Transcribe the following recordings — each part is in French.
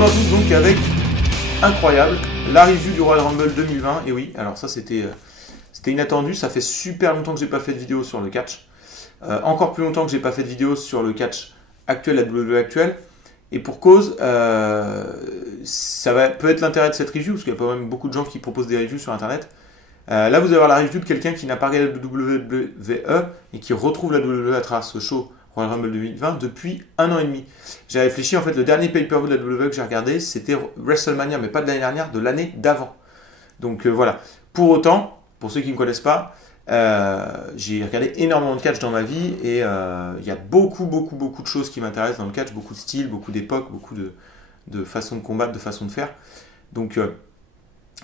On en trouve donc avec, incroyable, la review du Royal Rumble 2020. Et oui, alors ça c'était inattendu, ça fait super longtemps que j'ai pas fait de vidéo sur le catch. Encore plus longtemps que j'ai pas fait de vidéo sur le catch actuel, la WWE actuelle. Et pour cause, peut être l'intérêt de cette review, parce qu'il y a quand même beaucoup de gens qui proposent des reviews sur internet. Là vous allez avoir la review de quelqu'un qui n'a pas regardé la WWE et qui retrouve la WWE à travers ce show Royal Rumble 2020 depuis 1 an et demi. J'ai réfléchi, en fait, le dernier pay-per-view de la WWE que j'ai regardé, c'était WrestleMania, mais pas de l'année dernière, de l'année d'avant. Donc voilà. Pour autant, pour ceux qui ne me connaissent pas, j'ai regardé énormément de catch dans ma vie et il y a beaucoup de choses qui m'intéressent dans le catch, beaucoup de styles, beaucoup d'époques, beaucoup de façons de combattre, de façons de faire. Donc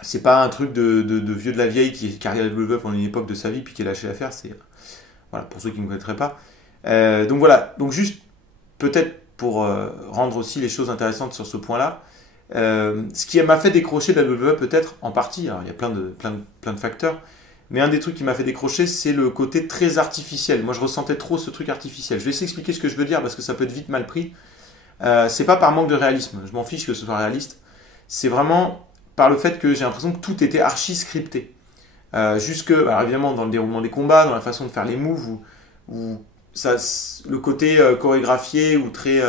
c'est pas un truc de vieux de la vieille qui a regardé la WWE pendant une époque de sa vie puis qui a lâché l'affaire. C'est voilà, pour ceux qui ne me connaîtraient pas. Donc voilà, donc juste peut-être pour rendre aussi les choses intéressantes sur ce point-là, ce qui m'a fait décrocher de la WWE peut-être en partie, alors il y a plein de facteurs, mais un des trucs qui m'a fait décrocher, c'est le côté très artificiel. Moi je ressentais trop ce truc artificiel. Je vais essayer d'expliquer ce que je veux dire parce que ça peut être vite mal pris. C'est pas par manque de réalisme, je m'en fiche que ce soit réaliste, c'est vraiment par le fait que j'ai l'impression que tout était archi scripté. Alors évidemment dans le déroulement des combats, dans la façon de faire les moves, ou ça, le côté chorégraphié ou très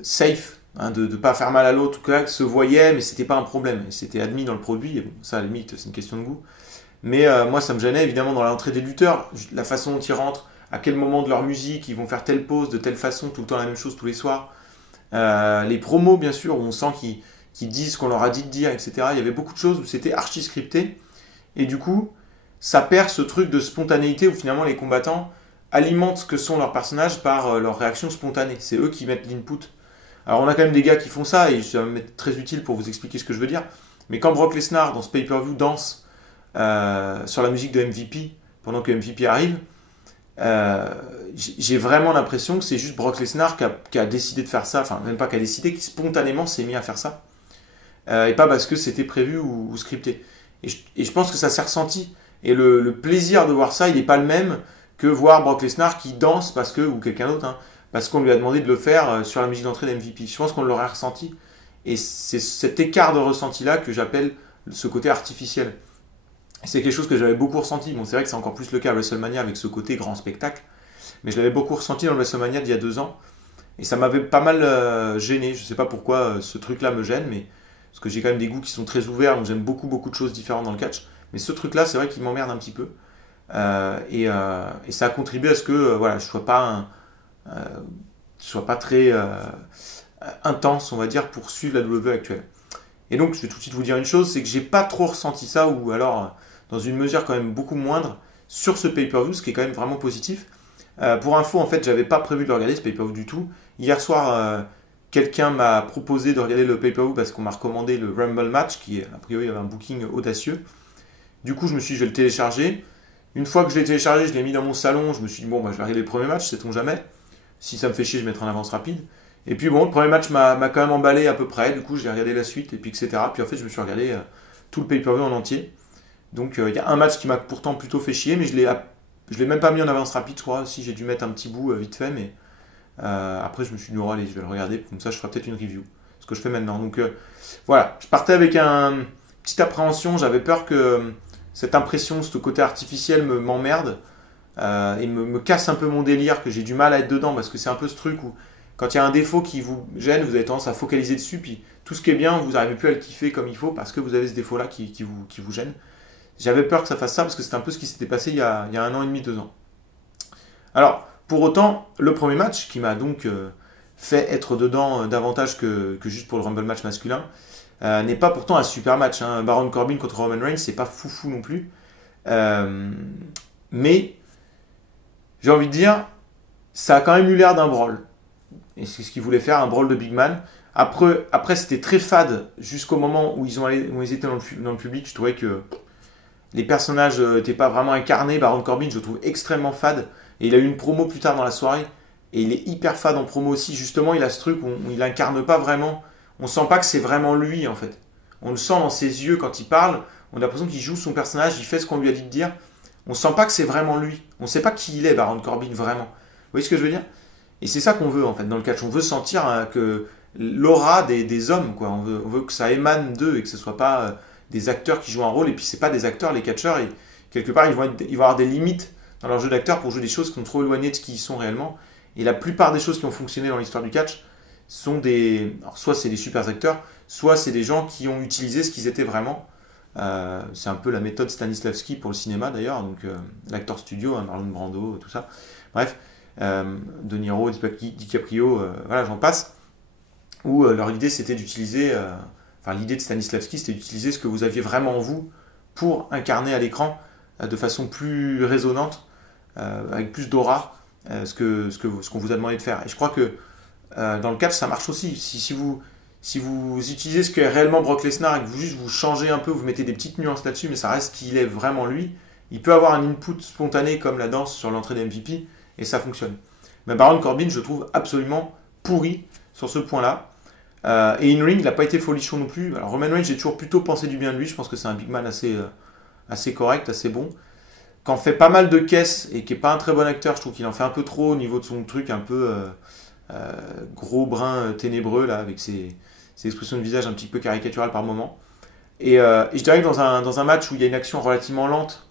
safe, hein, de ne pas faire mal à l'autre, se voyait, mais c'était pas un problème, c'était admis dans le produit, et bon, ça à la limite c'est une question de goût. Mais moi ça me gênait évidemment dans l'entrée des lutteurs, la façon dont ils rentrent, à quel moment de leur musique ils vont faire telle pause, de telle façon, tout le temps la même chose tous les soirs. Les promos bien sûr, où on sent qu'ils disent ce qu'on leur a dit de dire, etc. Il y avait beaucoup de choses où c'était archi scripté, et du coup ça perd ce truc de spontanéité où finalement les combattants alimentent ce que sont leurs personnages par leur réaction spontanée. C'est eux qui mettent l'input. Alors on a quand même des gars qui font ça et ça va m'être très utile pour vous expliquer ce que je veux dire. Mais quand Brock Lesnar dans ce pay-per-view danse sur la musique de MVP pendant que MVP arrive, j'ai vraiment l'impression que c'est juste Brock Lesnar qui a décidé de faire ça, enfin même pas qui a décidé, qui spontanément s'est mis à faire ça. Et pas parce que c'était prévu ou scripté. Et je pense que ça s'est ressenti. Et le plaisir de voir ça, il n'est pas le même que voir Brock Lesnar qui danse parce que, ou quelqu'un d'autre, hein, parce qu'on lui a demandé de le faire sur la musique d'entrée d'MVP. Je pense qu'on l'aurait ressenti. Et c'est cet écart de ressenti-là que j'appelle ce côté artificiel. C'est quelque chose que j'avais beaucoup ressenti. Bon, c'est vrai que c'est encore plus le cas à WrestleMania avec ce côté grand spectacle. Mais je l'avais beaucoup ressenti dans le WrestleMania d'il y a 2 ans. Et ça m'avait pas mal gêné. Je ne sais pas pourquoi ce truc-là me gêne, mais parce que j'ai quand même des goûts qui sont très ouverts, donc j'aime beaucoup de choses différentes dans le catch. Mais ce truc-là, c'est vrai qu'il m'emmerde un petit peu. Et ça a contribué à ce que voilà, je ne sois pas très intense, on va dire, pour suivre la WWE actuelle. Et donc, je vais tout de suite vous dire une chose, c'est que j'ai pas trop ressenti ça, ou alors dans une mesure quand même beaucoup moindre, sur ce pay-per-view, ce qui est quand même vraiment positif. Pour info, en fait, j'avais pas prévu de le regarder, ce pay-per-view du tout. Hier soir, quelqu'un m'a proposé de regarder le pay-per-view parce qu'on m'a recommandé le Rumble match, qui, a priori, avait un booking audacieux. Du coup, je me suis dit, je vais le télécharger. Une fois que je l'ai téléchargé, je l'ai mis dans mon salon. Je me suis dit, bon, bah, je vais regarder le premier match, sait-on jamais. Si ça me fait chier, je mettrai en avance rapide. Et puis bon, le premier match m'a quand même emballé à peu près. Du coup, j'ai regardé la suite, et puis etc. Puis en fait, je me suis regardé tout le pay-per-view en entier. Donc, il y a un match qui m'a pourtant plutôt fait chier, mais je l'ai même pas mis en avance rapide, je crois. Si j'ai dû mettre un petit bout vite fait, mais après, je me suis dit, oh, allez, je vais le regarder. Comme ça, je ferai peut-être une review. Ce que je fais maintenant. Donc, voilà. Je partais avec une petite appréhension. J'avais peur que cette impression, ce côté artificiel m'emmerde et me casse un peu mon délire, que j'ai du mal à être dedans, parce que c'est un peu ce truc où quand il y a un défaut qui vous gêne, vous avez tendance à focaliser dessus, puis tout ce qui est bien, vous n'arrivez plus à le kiffer comme il faut, parce que vous avez ce défaut-là qui vous gêne. J'avais peur que ça fasse ça, parce que c'est un peu ce qui s'était passé il y a 1 an et demi, 2 ans. Alors, pour autant, le premier match, qui m'a donc fait être dedans davantage que juste pour le Rumble match masculin, n'est pas pourtant un super match. Hein. Baron Corbin contre Roman Reigns, c'est pas foufou non plus. Mais, j'ai envie de dire, ça a quand même eu l'air d'un brawl. Et c'est ce qu'ils voulaient faire, un brawl de Big Man. Après c'était très fade jusqu'au moment où ils étaient dans le public. Je trouvais que les personnages n'étaient pas vraiment incarnés. Baron Corbin, je le trouve extrêmement fade. Et il a eu une promo plus tard dans la soirée. Et il est hyper fade en promo aussi. Justement, il a ce truc où il incarne pas vraiment. On sent pas que c'est vraiment lui, en fait. On le sent dans ses yeux quand il parle. On a l'impression qu'il joue son personnage, il fait ce qu'on lui a dit de dire. On sent pas que c'est vraiment lui. On sait pas qui il est, Baron Corbin, vraiment. Vous voyez ce que je veux dire ? Et c'est ça qu'on veut en fait dans le catch. On veut sentir que l'aura des hommes, quoi. On veut que ça émane d'eux et que ce soit pas des acteurs qui jouent un rôle. Et puis c'est pas des acteurs, les catcheurs, et quelque part ils vont avoir des limites dans leur jeu d'acteur pour jouer des choses qui sont trop éloignées de ce qu'ils sont réellement. Et la plupart des choses qui ont fonctionné dans l'histoire du catch sont des... Alors, soit c'est des super acteurs, soit c'est des gens qui ont utilisé ce qu'ils étaient vraiment. C'est un peu la méthode Stanislavski pour le cinéma d'ailleurs, donc l'acteur studio, hein, Marlon Brando, tout ça. Bref, De Niro, DiCaprio, voilà, j'en passe. Où leur idée c'était d'utiliser, enfin l'idée de Stanislavski c'était d'utiliser ce que vous aviez vraiment en vous pour incarner à l'écran de façon plus résonante, avec plus d'aura, ce qu'on vous a demandé de faire. Et je crois que dans le catch ça marche aussi. Si vous utilisez ce qu'est réellement Brock Lesnar et que vous changez un peu, vous mettez des petites nuances là-dessus, mais ça reste qu'il est vraiment lui, il peut avoir un input spontané comme la danse sur l'entrée des MVP, et ça fonctionne. Mais Baron Corbin, je trouve absolument pourri sur ce point-là. Et in-ring, il n'a pas été folichon non plus. Alors Roman Reigns, j'ai toujours plutôt pensé du bien de lui, je pense que c'est un big man assez correct, assez bon. Quand fait pas mal de caisses et qui n'est pas un très bon acteur, je trouve qu'il en fait un peu trop au niveau de son truc un peu gros brun ténébreux, là, avec ses expressions de visage un petit peu caricaturales par moment. Et je dirais que dans un match où il y a une action relativement lente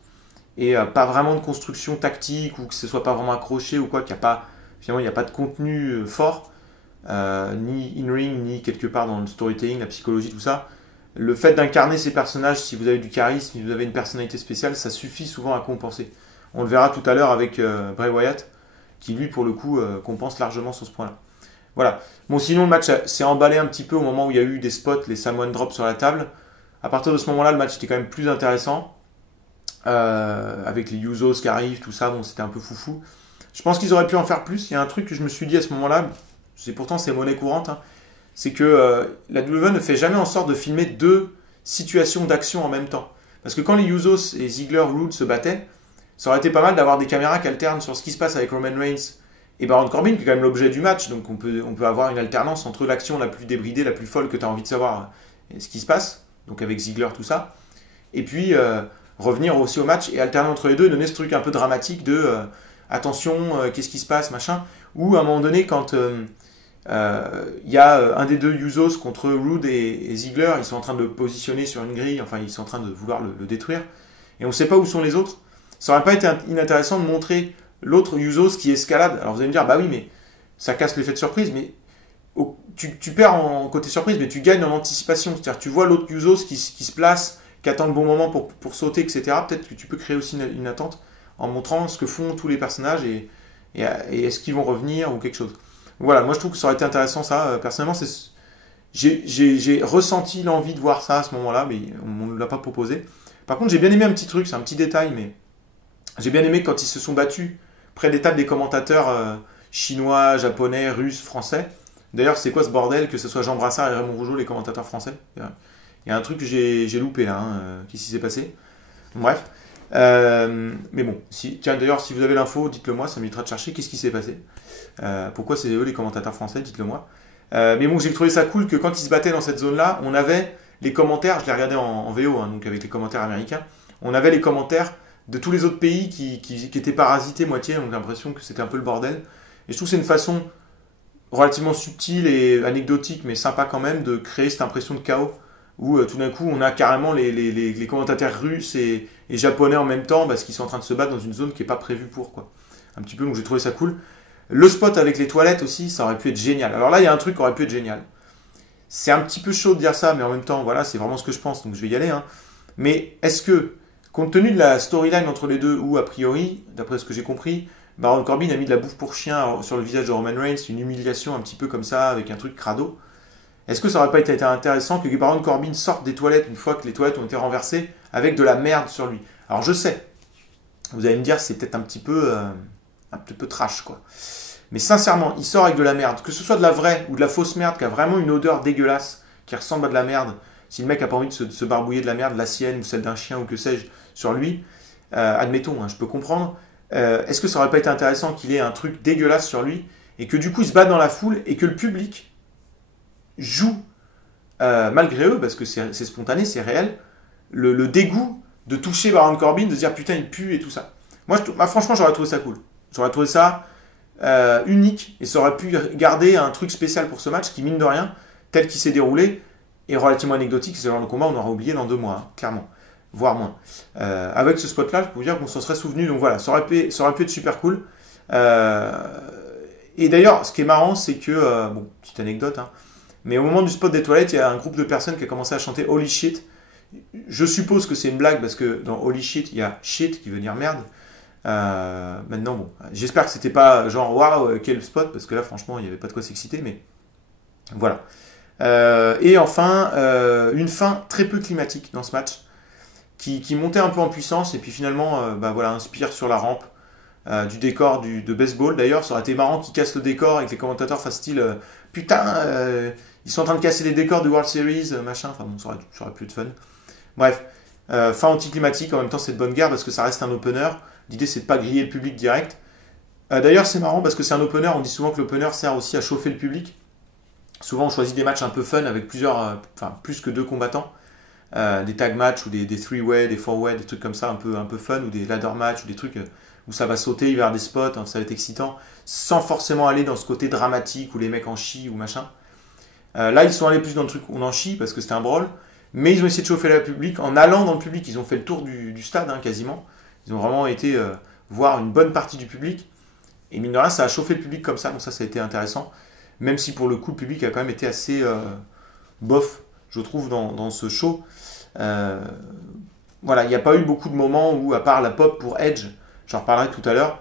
et pas vraiment de construction tactique, ou que ce soit pas vraiment accroché ou quoi, finalement il n'y a pas de contenu fort, ni in-ring, ni quelque part dans le storytelling, la psychologie, tout ça, le fait d'incarner ces personnages, si vous avez du charisme, si vous avez une personnalité spéciale, ça suffit souvent à compenser. On le verra tout à l'heure avec Bray Wyatt, qui lui, pour le coup, compense largement sur ce point-là. Voilà. Bon, sinon, le match s'est emballé un petit peu au moment où il y a eu des spots, les Samoan Drops sur la table. À partir de ce moment-là, le match était quand même plus intéressant. Avec les Usos qui arrivent, tout ça, bon, c'était un peu foufou. Je pense qu'ils auraient pu en faire plus. Il y a un truc que je me suis dit à ce moment-là, pourtant c'est monnaie courante, hein, c'est que la WWE ne fait jamais en sorte de filmer deux situations d'action en même temps. Parce que quand les Usos et Ziggler Roode se battaient, ça aurait été pas mal d'avoir des caméras qui alternent sur ce qui se passe avec Roman Reigns et Baron Corbin, qui est quand même l'objet du match. Donc on peut avoir une alternance entre l'action la plus débridée, la plus folle que tu as envie de savoir ce qui se passe, donc avec Ziggler, tout ça, et puis revenir aussi au match et alterner entre les deux, donner ce truc un peu dramatique de attention, qu'est-ce qui se passe, machin. Ou à un moment donné, quand y a un des deux Usos contre Roode et Ziggler, ils sont en train de le positionner sur une grille, enfin ils sont en train de vouloir le détruire, et on ne sait pas où sont les autres. Ça aurait pas été inintéressant de montrer l'autre Usos qui escalade. Alors vous allez me dire, bah oui, mais ça casse l'effet de surprise, mais tu perds en côté surprise, mais tu gagnes en anticipation. C'est-à-dire tu vois l'autre Usos qui se place, qui attend le bon moment pour sauter, etc. Peut-être que tu peux créer aussi une attente en montrant ce que font tous les personnages et est-ce qu'ils vont revenir ou quelque chose. Voilà, moi je trouve que ça aurait été intéressant ça. Personnellement, j'ai ressenti l'envie de voir ça à ce moment-là, mais on ne l'a pas proposé. Par contre, j'ai bien aimé un petit truc, c'est un petit détail, mais j'ai bien aimé quand ils se sont battus près des tables des commentateurs chinois, japonais, russes, français. D'ailleurs, c'est quoi ce bordel que ce soit Jean Brassard et Raymond Rougeau, les commentateurs français? Il y a un truc que j'ai loupé là, qu'est-ce qui s'est passé? Bref. Mais bon, tiens, d'ailleurs, si vous avez l'info, dites-le moi, ça m'évitera de chercher qu'est-ce qui s'est passé. Pourquoi c'est eux les commentateurs français, dites-le moi. Mais bon, j'ai trouvé ça cool que quand ils se battaient dans cette zone-là, on avait les commentaires, je l'ai regardé en VO, hein, donc avec les commentaires américains, on avait les commentaires de tous les autres pays qui étaient parasités moitié, donc j'ai l'impression que c'était un peu le bordel. Et je trouve que c'est une façon relativement subtile et anecdotique, mais sympa quand même, de créer cette impression de chaos, où tout d'un coup on a carrément les commentateurs russes et japonais en même temps, parce qu'ils sont en train de se battre dans une zone qui n'est pas prévue pour, quoi. Un petit peu, donc j'ai trouvé ça cool. Le spot avec les toilettes aussi, ça aurait pu être génial. Alors là, il y a un truc qui aurait pu être génial. C'est un petit peu chaud de dire ça, mais en même temps, voilà, c'est vraiment ce que je pense, donc je vais y aller. Hein. Mais est-ce que, compte tenu de la storyline entre les deux, où a priori, d'après ce que j'ai compris, Baron Corbin a mis de la bouffe pour chien sur le visage de Roman Reigns, une humiliation un petit peu comme ça, avec un truc crado, est-ce que ça aurait pas été intéressant que Baron Corbin sorte des toilettes une fois que les toilettes ont été renversées, avec de la merde sur lui? Alors je sais, vous allez me dire, c'est peut-être un petit peu trash, quoi. Mais sincèrement, il sort avec de la merde, que ce soit de la vraie ou de la fausse merde, qui a vraiment une odeur dégueulasse, qui ressemble à de la merde. Si le mec a pas envie de se barbouiller de la merde, la sienne ou celle d'un chien ou que sais-je, sur lui, admettons, hein, je peux comprendre. Est-ce que ça aurait pas été intéressant qu'il ait un truc dégueulasse sur lui et que du coup il se batte dans la foule et que le public joue malgré eux, parce que c'est spontané, c'est réel, le dégoût de toucher Baron Corbin, de se dire putain il pue et tout ça. Moi franchement j'aurais trouvé ça cool. J'aurais trouvé ça unique et ça aurait pu garder un truc spécial pour ce match qui, mine de rien, tel qu'il s'est déroulé, est relativement anecdotique. C'est le genre de combat on aura oublié dans 2 mois, hein, clairement, voire moins. Avec ce spot-là, je peux vous dire qu'on s'en serait souvenu. Donc voilà, ça aurait pu être super cool. Et d'ailleurs, ce qui est marrant, c'est que, bon, petite anecdote, hein, mais au moment du spot des toilettes, il y a un groupe de personnes qui a commencé à chanter Holy shit. Je suppose que c'est une blague parce que dans Holy shit, il y a shit qui veut dire merde. Maintenant, bon, j'espère que c'était pas genre waouh, quel spot, parce que là, franchement, il n'y avait pas de quoi s'exciter, mais voilà. Et enfin, une fin très peu climatique dans ce match, qui montait un peu en puissance, et puis finalement, voilà, inspire sur la rampe du décor de baseball. D'ailleurs, ça aurait été marrant qu'ils cassent le décor et que les commentateurs fassent style putain, ils sont en train de casser les décors du World Series, machin. Enfin bon, ça aurait pu être fun. Bref, fin anticlimatique, en même temps c'est de bonne guerre parce que ça reste un opener. L'idée c'est de pas griller le public direct. D'ailleurs c'est marrant parce que c'est un opener, on dit souvent que l'opener sert aussi à chauffer le public. Souvent on choisit des matchs un peu fun avec plus que 2 combattants. Des tag matchs ou des 3-way, des 4-way, des trucs comme ça un peu fun, ou des ladder matchs ou des trucs où ça va sauter vers des spots, hein, ça va être excitant, sans forcément aller dans ce côté dramatique où les mecs en chient ou machin. Là ils sont allés plus dans le truc où on en chie parce que c'était un brawl. Mais ils ont essayé de chauffer le public en allant dans le public. Ils ont fait le tour du stade, hein, quasiment. Ils ont vraiment été voir une bonne partie du public. Et mine de rien, ça a chauffé le public comme ça. Donc ça a été intéressant. Même si pour le coup, le public a quand même été assez bof, je trouve, dans ce show. Voilà, il n'y a pas eu beaucoup de moments où, à part la pop pour Edge, j'en reparlerai tout à l'heure,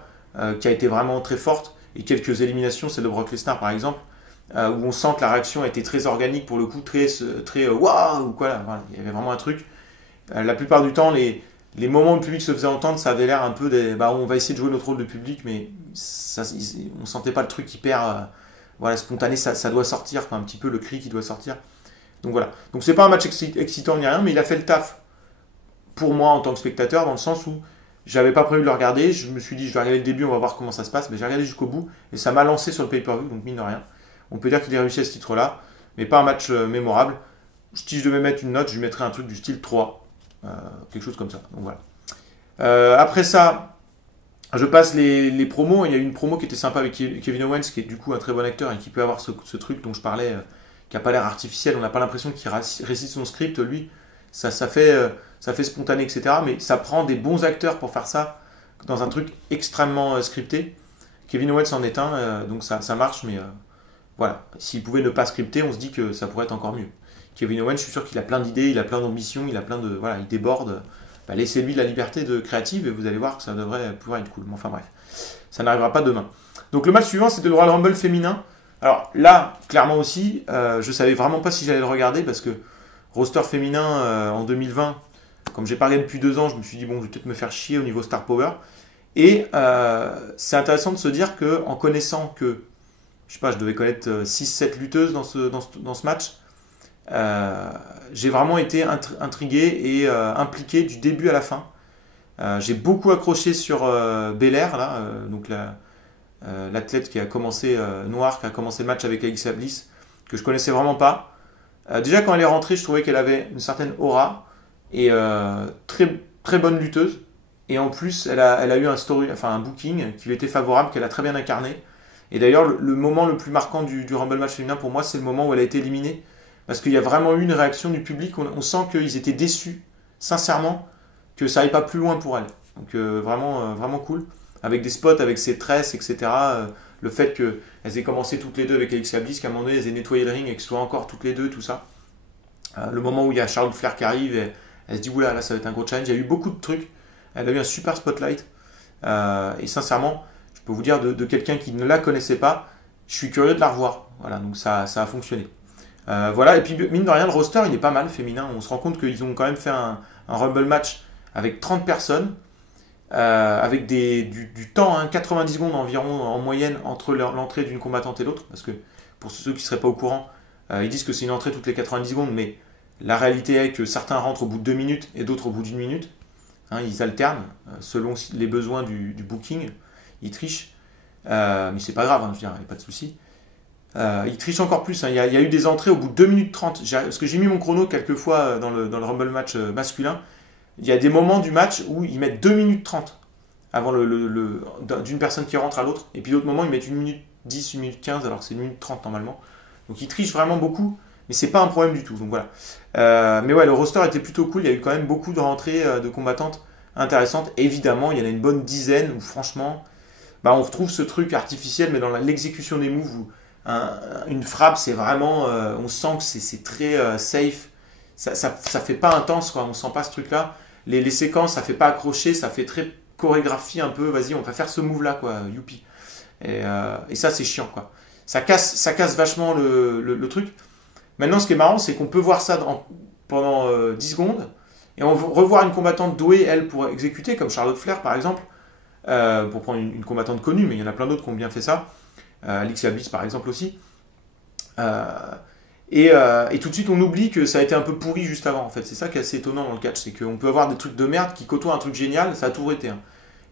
qui a été vraiment très forte. Et quelques éliminations, celle de Brock Lesnar par exemple, où on sent que la réaction a été très organique pour le coup, très waouh ou quoi là, voilà, il y avait vraiment un truc. La plupart du temps, les moments où le public se faisait entendre, ça avait l'air un peu on va essayer de jouer notre rôle de public, mais on sentait pas le truc hyper voilà, spontané, ça doit sortir, quoi, un petit peu le cri qui doit sortir. Donc voilà. Donc c'est pas un match excitant ni rien, mais il a fait le taf pour moi en tant que spectateur, dans le sens où j'avais pas prévu de le regarder, je me suis dit je vais regarder le début, on va voir comment ça se passe, mais j'ai regardé jusqu'au bout et ça m'a lancé sur le pay-per-view, donc mine de rien. On peut dire qu'il a réussi à ce titre-là, mais pas un match mémorable. Si je devais mettre une note, je lui mettrais un truc du style 3. Quelque chose comme ça. Donc voilà. Après ça, je passe les promos. Il y a eu une promo qui était sympa avec Kevin Owens, qui est du coup un très bon acteur et qui peut avoir ce truc dont je parlais, qui n'a pas l'air artificiel. On n'a pas l'impression qu'il récite son script. Lui, ça fait spontané, etc. Mais ça prend des bons acteurs pour faire ça dans un truc extrêmement scripté. Kevin Owens en est un, donc ça marche, mais voilà, s'il pouvait ne pas scripter, on se dit que ça pourrait être encore mieux. Kevin Owens, je suis sûr qu'il a plein d'idées, il a plein d'ambitions, il a plein de... Voilà, il déborde. Laissez-lui la liberté de créative et vous allez voir que ça devrait pouvoir être cool. Mais enfin bref, ça n'arrivera pas demain. Donc le match suivant, c'était le Royal Rumble féminin. Alors là, clairement aussi, je savais vraiment pas si j'allais le regarder parce que roster féminin en 2020, comme j'ai pas regardé depuis 2 ans, je me suis dit bon, je vais peut-être me faire chier au niveau Star Power. Et c'est intéressant de se dire que en connaissant que je sais pas, je devais connaître 6-7 lutteuses dans ce match. J'ai vraiment été intrigué et impliqué du début à la fin. J'ai beaucoup accroché sur Belair, là, donc l'athlète qui a commencé, noire, qui a commencé le match avec Alexa Bliss, que je connaissais vraiment pas. Déjà, quand elle est rentrée, je trouvais qu'elle avait une certaine aura et très, très bonne lutteuse. Et en plus, elle a eu un booking qui lui était favorable, qu'elle a très bien incarné. Et d'ailleurs, le moment le plus marquant du Rumble match féminin pour moi, c'est le moment où elle a été éliminée. Parce qu'il y a vraiment eu une réaction du public. On sent qu'ils étaient déçus, sincèrement, que ça n'aille pas plus loin pour elle. Donc vraiment cool. Avec des spots, avec ses tresses, etc. Le fait qu'elles aient commencé toutes les deux avec Alexa Bliss, qu'à un moment donné, elles aient nettoyé le ring et qu'elles soient encore toutes les deux, tout ça. Le moment où il y a Charlotte Flair qui arrive, et elle se dit, oula, là, ça va être un gros challenge. Il y a eu beaucoup de trucs. Elle a eu un super spotlight. Et sincèrement, je peux vous dire de quelqu'un qui ne la connaissait pas, je suis curieux de la revoir. Voilà, donc ça a fonctionné. Voilà, et puis mine de rien, le roster il est pas mal féminin. On se rend compte qu'ils ont quand même fait un Rumble match avec 30 personnes, avec du temps, 90 secondes environ en moyenne entre l'entrée d'une combattante et l'autre. Parce que pour ceux qui ne seraient pas au courant, ils disent que c'est une entrée toutes les 90 secondes, mais la réalité est que certains rentrent au bout de 2 minutes et d'autres au bout d'1 minute. Ils alternent selon les besoins du booking. Ils trichent, mais c'est pas grave, je veux dire, il n'y a pas de souci. Ils trichent encore plus. Il y a eu des entrées au bout de 2 minutes 30. Parce que j'ai mis mon chrono quelques fois dans le Rumble match masculin. Il y a des moments du match où ils mettent 2 minutes 30 avant d'une personne qui rentre à l'autre. Et puis d'autres moments, ils mettent 1 minute 10, 1 minute 15, alors que c'est 1 minute 30 normalement. Donc ils trichent vraiment beaucoup, mais c'est pas un problème du tout. Donc voilà. Mais ouais, le roster était plutôt cool. Il y a eu quand même beaucoup de rentrées de combattantes intéressantes. Évidemment, il y en a une bonne dizaine où franchement, bah, on retrouve ce truc artificiel, mais dans l'exécution des moves où une frappe, c'est vraiment, on sent que c'est très safe. Ça fait pas intense, quoi. On sent pas ce truc-là. Les séquences, ça fait pas accrocher, ça fait très chorégraphie un peu. Vas-y, on va faire ce move-là, quoi. Youpi. Et ça, c'est chiant, quoi. Ça casse vachement le truc. Maintenant, ce qui est marrant, c'est qu'on peut voir ça pendant 10 secondes, et on va revoir une combattante douée, elle, pour exécuter, comme Charlotte Flair, par exemple, pour prendre une combattante connue, mais il y en a plein d'autres qui ont bien fait ça. Alicia Bliss, par exemple, aussi. Et tout de suite, on oublie que ça a été un peu pourri juste avant, en fait. C'est ça qui est assez étonnant dans le catch, c'est qu'on peut avoir des trucs de merde qui côtoient un truc génial, ça a toujours été. Hein.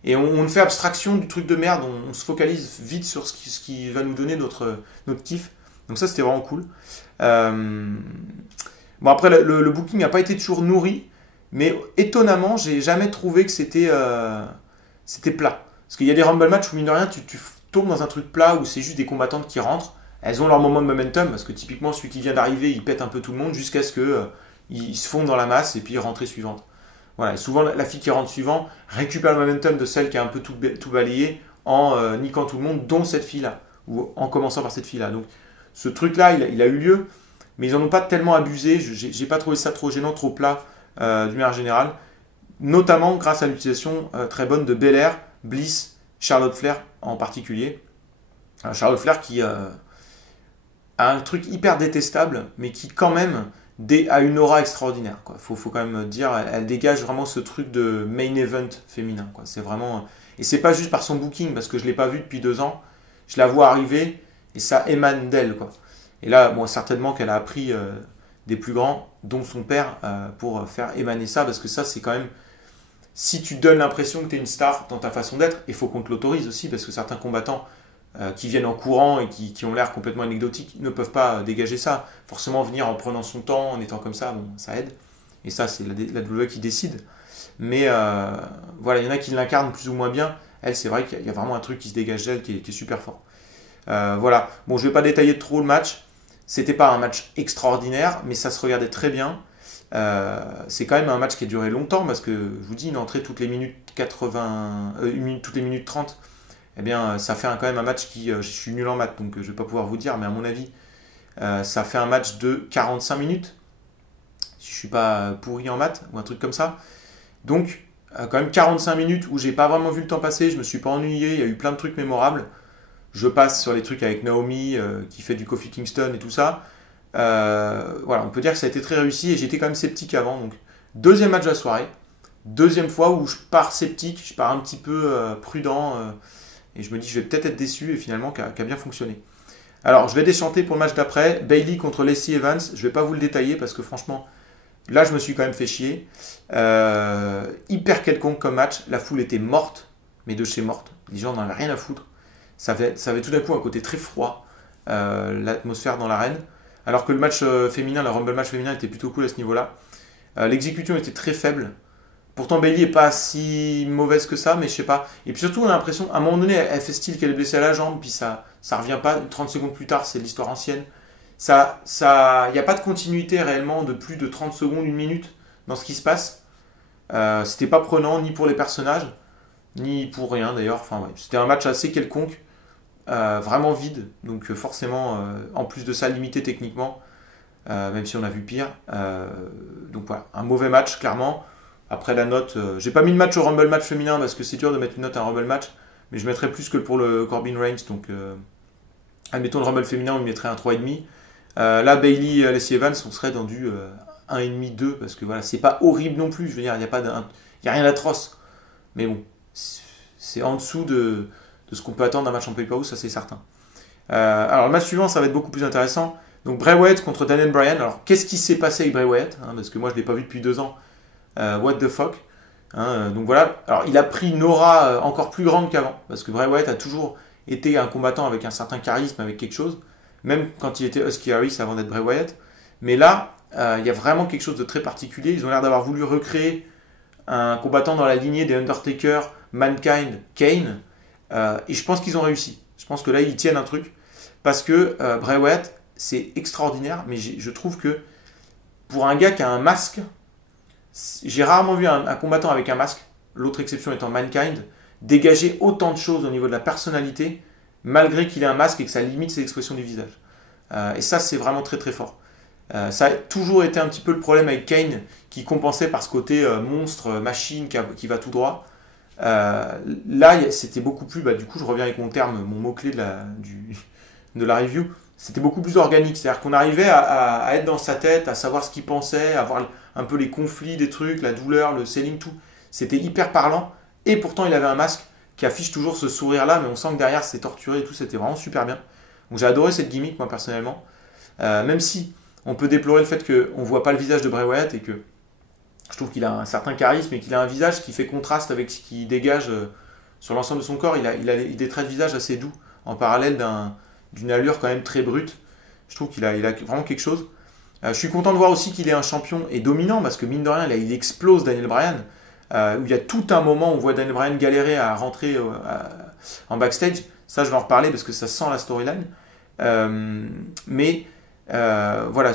Et on fait abstraction du truc de merde, on se focalise vite sur ce qui va nous donner notre kiff. Donc ça, c'était vraiment cool. Bon, après, le booking n'a pas été toujours nourri, mais étonnamment, j'ai jamais trouvé que c'était plat. Parce qu'il y a des Rumble matchs où, mine de rien, tu tombes dans un truc plat où c'est juste des combattantes qui rentrent. Elles ont leur moment de momentum, parce que typiquement, celui qui vient d'arriver, il pète un peu tout le monde jusqu'à ce qu'ils se fondent dans la masse et puis rentrée suivante. Voilà, et souvent, la fille qui rentre suivant récupère le momentum de celle qui a un peu tout balayé en niquant tout le monde, dont cette fille-là, ou en commençant par cette fille-là. Donc, ce truc-là, il a eu lieu, mais ils n'en ont pas tellement abusé. J'ai pas trouvé ça trop gênant, trop plat, d'une manière générale. Notamment grâce à l'utilisation très bonne de Belair, Bliss, Charlotte Flair en particulier. Charlotte Flair qui a un truc hyper détestable, mais qui quand même a une aura extraordinaire. Quoi. Faut quand même dire, elle dégage vraiment ce truc de main event féminin. Quoi. C'est vraiment, et c'est pas juste par son booking, parce que je l'ai pas vu depuis 2 ans. Je la vois arriver et ça émane d'elle. Quoi. Et là, bon, certainement qu'elle a appris des plus grands, dont son père, pour faire émaner ça, parce que ça, c'est quand même, si tu donnes l'impression que tu es une star dans ta façon d'être, il faut qu'on te l'autorise aussi, parce que certains combattants qui viennent en courant et qui ont l'air complètement anecdotiques ne peuvent pas dégager ça. Forcément, venir en prenant son temps, en étant comme ça, bon, ça aide. Et ça, c'est la WWE qui décide. Mais voilà, il y en a qui l'incarnent plus ou moins bien. Elle, c'est vrai qu'il y a vraiment un truc qui se dégage d'elle qui est super fort. Voilà. Bon, je ne vais pas détailler trop le match. C'était pas un match extraordinaire, mais ça se regardait très bien. C'est quand même un match qui a duré longtemps, parce que, je vous dis, une entrée toutes les minutes 80, toutes les minutes 30, eh bien, ça fait quand même un match qui... je suis nul en maths, donc je ne vais pas pouvoir vous dire, mais à mon avis, ça fait un match de 45 minutes, si je ne suis pas pourri en maths, ou un truc comme ça. Donc, quand même 45 minutes où j'ai pas vraiment vu le temps passer, je me suis pas ennuyé, il y a eu plein de trucs mémorables. Je passe sur les trucs avec Naomi, qui fait du Kofi Kingston et tout ça. Voilà, on peut dire que ça a été très réussi, et j'étais quand même sceptique avant. Donc, deuxième match de la soirée, deuxième fois où je pars sceptique, je pars un petit peu prudent, et je me dis je vais peut-être être déçu, et finalement qui a bien fonctionné. Alors je vais déchanter pour le match d'après, Bayley contre Lacey Evans. Je vais pas vous le détailler parce que franchement là je me suis quand même fait chier. Hyper quelconque comme match, la foule était morte, mais de chez morte, les gens n'en avaient rien à foutre. Ça avait tout d'un coup un côté très froid, l'atmosphère dans l'arène, alors que le match féminin, le Rumble match féminin était plutôt cool à ce niveau-là. L'exécution était très faible. Pourtant, Bayley est pas si mauvaise que ça, mais je sais pas. Et puis surtout, on a l'impression, à un moment donné, elle fait style qu'elle est blessée à la jambe, puis ça revient pas. 30 secondes plus tard, c'est l'histoire ancienne. Il n'y a pas de continuité réellement de plus de 30 secondes, 1 minute dans ce qui se passe. C'était pas prenant ni pour les personnages, ni pour rien d'ailleurs. Enfin, ouais, c'était un match assez quelconque, vraiment vide. Donc forcément, en plus de ça, limité techniquement, même si on a vu pire. Donc voilà, un mauvais match, clairement. Après la note, j'ai pas mis de match au Rumble match féminin parce que c'est dur de mettre une note à un Rumble match, mais je mettrais plus que pour le Corbin Reigns, donc admettons le Rumble féminin, on lui mettrait un 3,5. Là, Bayley, Lacey Evans, on serait dans du 1,5, 2, parce que voilà, c'est pas horrible non plus, je veux dire, il n'y a rien d'atroce, mais bon, c'est en dessous de ce qu'on peut attendre d'un match en pay-per-view, ça c'est certain. Alors le match suivant, ça va être beaucoup plus intéressant. Donc Bray Wyatt contre Daniel Bryan. Alors qu'est-ce qui s'est passé avec Bray Wyatt, parce que moi je l'ai pas vu depuis 2 ans. What the fuck, donc voilà. Alors il a pris une aura encore plus grande qu'avant, parce que Bray Wyatt a toujours été un combattant avec un certain charisme, avec quelque chose, même quand il était Husky Harris avant d'être Bray Wyatt. Mais là, il y a vraiment quelque chose de très particulier. Ils ont l'air d'avoir voulu recréer un combattant dans la lignée des Undertaker, Mankind, Kane. Et je pense qu'ils ont réussi. Je pense que là, ils tiennent un truc. Parce que Bray Wyatt, c'est extraordinaire. Mais je trouve que pour un gars qui a un masque, j'ai rarement vu un combattant avec un masque, l'autre exception étant Mankind, dégager autant de choses au niveau de la personnalité, malgré qu'il ait un masque et que ça limite ses expressions du visage. Et ça, c'est vraiment très très fort. Ça a toujours été un petit peu le problème avec Kane, qui compensait par ce côté monstre, machine, qui va tout droit. Là, c'était beaucoup plus, du coup, je reviens avec mon mot-clé de la review, c'était beaucoup plus organique. C'est-à-dire qu'on arrivait à être dans sa tête, à savoir ce qu'il pensait, à voir un peu les conflits des trucs, la douleur, le selling, tout. C'était hyper parlant. Et pourtant, il avait un masque qui affiche toujours ce sourire-là, mais on sent que derrière, c'est torturé et tout. C'était vraiment super bien. Donc j'ai adoré cette gimmick, moi, personnellement. Même si on peut déplorer le fait qu'on ne voit pas le visage de Bray Wyatt et que je trouve qu'il a un certain charisme et qu'il a un visage qui fait contraste avec ce qu'il dégage sur l'ensemble de son corps. Il a des traits de visage assez doux, en parallèle d'une allure quand même très brute. Je trouve qu'il a vraiment quelque chose. Je suis content de voir aussi qu'il est un champion et dominant, parce que mine de rien, il explose Daniel Bryan. Où il y a tout un moment où on voit Daniel Bryan galérer à rentrer en backstage. Ça, je vais en reparler parce que ça sent la storyline. Mais voilà,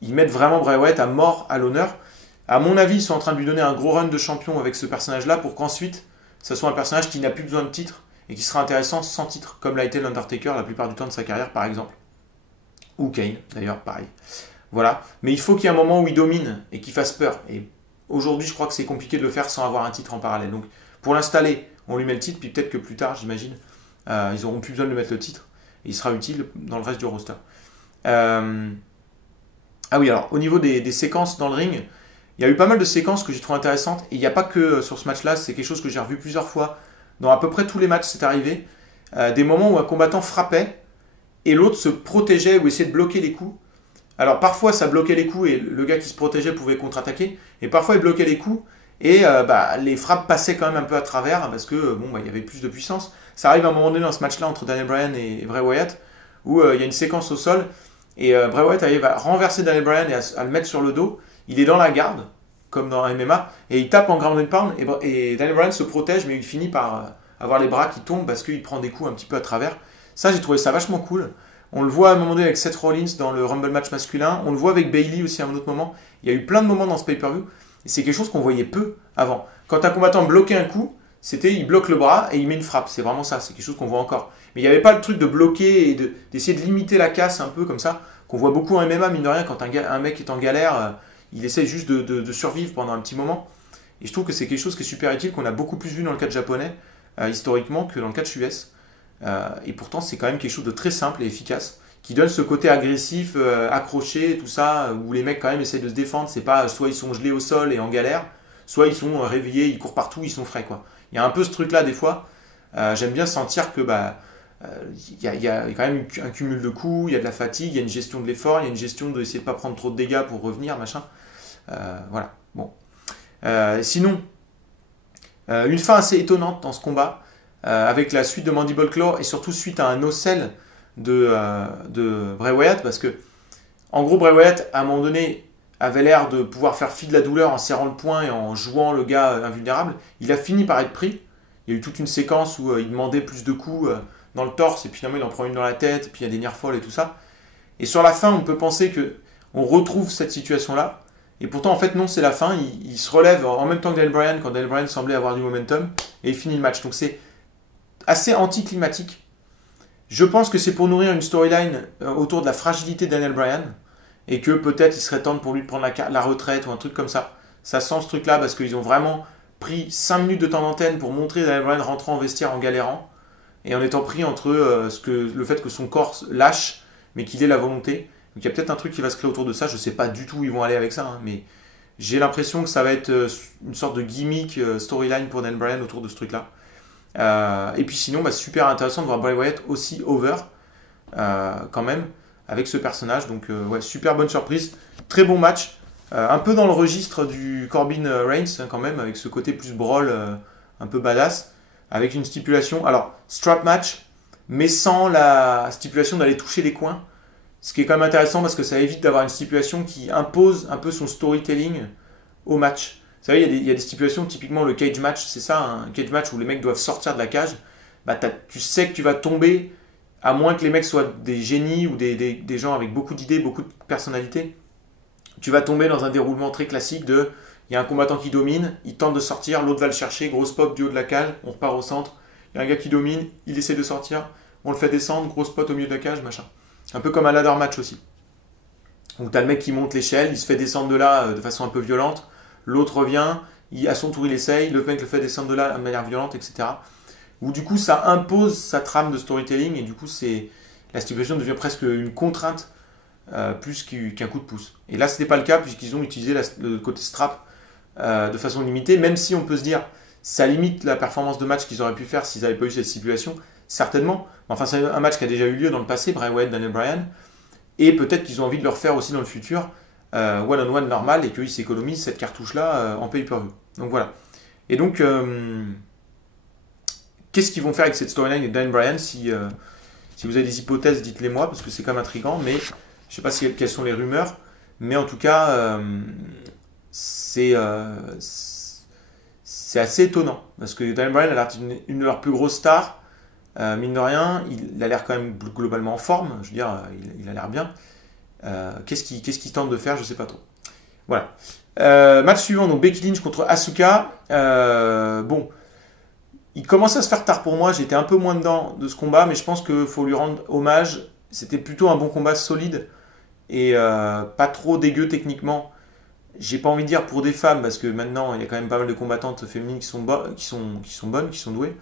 ils mettent vraiment Bray Wyatt à mort à l'honneur. À mon avis, ils sont en train de lui donner un gros run de champion avec ce personnage-là pour qu'ensuite, ça soit un personnage qui n'a plus besoin de titre et qui sera intéressant sans titre, comme l'a été l'Undertaker la plupart du temps de sa carrière, par exemple. Ou Kane, d'ailleurs, pareil. Voilà. Mais il faut qu'il y ait un moment où il domine et qu'il fasse peur. Et aujourd'hui, je crois que c'est compliqué de le faire sans avoir un titre en parallèle. Donc, pour l'installer, on lui met le titre, puis peut-être que plus tard, j'imagine, ils n'auront plus besoin de lui mettre le titre. Et il sera utile dans le reste du roster. Ah oui, alors, au niveau des séquences dans le ring, il y a eu pas mal de séquences que j'ai trouvées intéressantes. Et il n'y a pas que sur ce match-là, c'est quelque chose que j'ai revu plusieurs fois. Dans à peu près tous les matchs, c'est arrivé. Des moments où un combattant frappait et l'autre se protégeait ou essayait de bloquer les coups. Alors parfois ça bloquait les coups et le gars qui se protégeait pouvait contre-attaquer, et parfois il bloquait les coups et les frappes passaient quand même un peu à travers parce que il y avait plus de puissance. Ça arrive à un moment donné dans ce match-là entre Daniel Bryan et Bray Wyatt où il y a une séquence au sol et Bray Wyatt arrive à renverser Daniel Bryan et à le mettre sur le dos. Il est dans la garde comme dans MMA et il tape en ground and pound et Daniel Bryan se protège, mais il finit par avoir les bras qui tombent parce qu'il prend des coups un petit peu à travers. Ça, j'ai trouvé ça vachement cool. On le voit à un moment donné avec Seth Rollins dans le Rumble match masculin. On le voit avec Bayley aussi à un autre moment. Il y a eu plein de moments dans ce pay-per-view. Et c'est quelque chose qu'on voyait peu avant. Quand un combattant bloquait un coup, c'était il bloque le bras et il met une frappe. C'est vraiment ça. C'est quelque chose qu'on voit encore. Mais il n'y avait pas le truc de bloquer et d'essayer de limiter la casse un peu comme ça, qu'on voit beaucoup en MMA, mine de rien. Quand un mec est en galère, il essaie juste de survivre pendant un petit moment. Et je trouve que c'est quelque chose qui est super utile, qu'on a beaucoup plus vu dans le cadre japonais, historiquement, que dans le cadre US. Et pourtant, c'est quand même quelque chose de très simple et efficace, qui donne ce côté agressif, accroché, tout ça, où les mecs quand même essayent de se défendre. C'est pas soit ils sont gelés au sol et en galère, soit ils sont réveillés, ils courent partout, ils sont frais, quoi. Il y a un peu ce truc-là des fois. J'aime bien sentir que il y a quand même un cumul de coups, il y a de la fatigue, il y a une gestion de l'effort, il y a une gestion d'essayer de pas prendre trop de dégâts pour revenir, machin. Voilà. Bon. Sinon, une fin assez étonnante dans ce combat. Avec la suite de Mandible Claw et surtout suite à un no-sell de Bray Wyatt, parce que en gros Bray Wyatt à un moment donné avait l'air de pouvoir faire fi de la douleur en serrant le poing et en jouant le gars invulnérable. Il a fini par être pris. Il y a eu toute une séquence où il demandait plus de coups dans le torse et puis finalement il en prend une dans la tête et puis il y a des near falls et tout ça. Et sur la fin on peut penser que on retrouve cette situation là et pourtant en fait non, c'est la fin. Il se relève en même temps que Daniel Bryan quand Daniel Bryan semblait avoir du momentum et il finit le match. Donc c'est assez anticlimatique. Je pense que c'est pour nourrir une storyline autour de la fragilité de Daniel Bryan et que peut-être il serait temps pour lui de prendre la retraite ou un truc comme ça. Ça sent ce truc-là parce qu'ils ont vraiment pris 5 minutes de temps d'antenne pour montrer Daniel Bryan rentrant en vestiaire en galérant et en étant pris entre le fait que son corps lâche mais qu'il ait la volonté. Donc il y a peut-être un truc qui va se créer autour de ça. Je ne sais pas du tout où ils vont aller avec ça, mais j'ai l'impression que ça va être une sorte de gimmick storyline pour Daniel Bryan autour de ce truc-là. Et puis sinon, super intéressant de voir Bray Wyatt aussi over quand même avec ce personnage. Donc super bonne surprise, très bon match, un peu dans le registre du Corbin Reigns quand même, avec ce côté plus brawl un peu badass, avec une stipulation, alors strap match, mais sans la stipulation d'aller toucher les coins, ce qui est quand même intéressant parce que ça évite d'avoir une stipulation qui impose un peu son storytelling au match. savez, il y a des stipulations, typiquement le cage match, c'est ça, un cage match où les mecs doivent sortir de la cage. Bah, tu sais que tu vas tomber, à moins que les mecs soient des génies ou des gens avec beaucoup d'idées, beaucoup de personnalité. Tu vas tomber dans un déroulement très classique de il y a un combattant qui domine, il tente de sortir, l'autre va le chercher, grosse pop du haut de la cage, on repart au centre. Il y a un gars qui domine, il essaie de sortir, on le fait descendre, grosse pot au milieu de la cage, machin. Un peu comme un ladder match aussi. Donc tu as le mec qui monte l'échelle, il se fait descendre de là de façon un peu violente, l'autre revient, à son tour il essaye, le mec le fait descendre de là de manière violente, etc. Où du coup ça impose sa trame de storytelling et du coup la stipulation devient presque une contrainte plus qu'un coup de pouce. Et là, ce n'est pas le cas puisqu'ils ont utilisé le côté strap de façon limitée, même si on peut se dire ça limite la performance de match qu'ils auraient pu faire s'ils n'avaient pas eu cette stipulation, certainement. Enfin, c'est un match qui a déjà eu lieu dans le passé, Bray Wyatt, Daniel Bryan, et peut-être qu'ils ont envie de le refaire aussi dans le futur, one-on-one normal, et qu'ils s'économisent cette cartouche-là en pay-per-view. Donc voilà. Et donc, qu'est-ce qu'ils vont faire avec cette storyline de Daniel Bryan si vous avez des hypothèses, dites-les moi, parce que c'est quand même intriguant, mais je ne sais pas quelles sont les rumeurs, mais en tout cas, c'est assez étonnant. Parce que Daniel Bryan a l'air une de leurs plus grosses stars. Mine de rien, il a l'air quand même globalement en forme. Je veux dire, il a l'air bien. Qu'est-ce qu'il tente de faire? Je ne sais pas trop. Voilà. Match suivant, donc Becky Lynch contre Asuka. Bon, il commence à se faire tard pour moi. J'étais un peu moins dedans de ce combat, mais je pense qu'il faut lui rendre hommage. C'était plutôt un bon combat solide et pas trop dégueu techniquement. J'ai pas envie de dire pour des femmes, parce que maintenant il y a quand même pas mal de combattantes féminines qui sont bonnes, qui sont douées.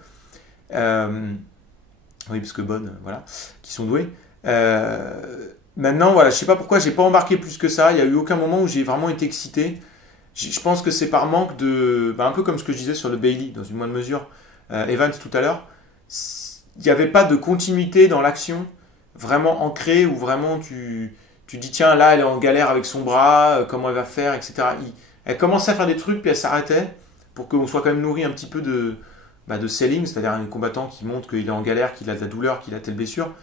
Oui, parce que bonnes, voilà, qui sont douées. Maintenant, voilà, je sais pas pourquoi j'ai pas embarqué plus que ça. Il y a eu aucun moment où j'ai vraiment été excité. Je pense que c'est par manque de, un peu comme ce que je disais sur le Bayley dans une moindre mesure, Evans tout à l'heure. Il n'y avait pas de continuité dans l'action vraiment ancrée où vraiment tu dis tiens là elle est en galère avec son bras, comment elle va faire, etc. Elle commençait à faire des trucs puis elle s'arrêtait pour qu'on soit quand même nourri un petit peu de selling, c'est-à-dire un combattant qui montre qu'il est en galère, qu'il a de la douleur, qu'il a telle blessure,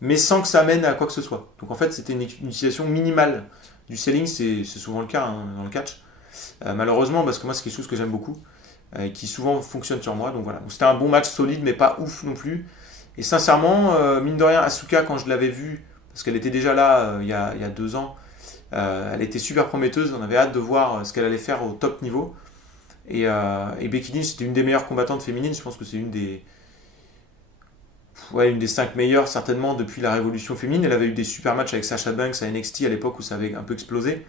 mais sans que ça mène à quoi que ce soit. Donc en fait c'était une utilisation minimale du selling, c'est souvent le cas dans le catch. Malheureusement, parce que moi c'est quelque chose que j'aime beaucoup et qui souvent fonctionne sur moi. Donc voilà, c'était un bon match solide mais pas ouf non plus. Et sincèrement, mine de rien, Asuka, quand je l'avais vue, parce qu'elle était déjà là il y a 2 ans, elle était super prometteuse, on avait hâte de voir ce qu'elle allait faire au top niveau. Et Becky Lynch, c'était une des meilleures combattantes féminines, je pense que c'est une des 5 meilleures certainement depuis la révolution féminine. Elle avait eu des super matchs avec Sasha Banks à NXT à l'époque où ça avait un peu explosé.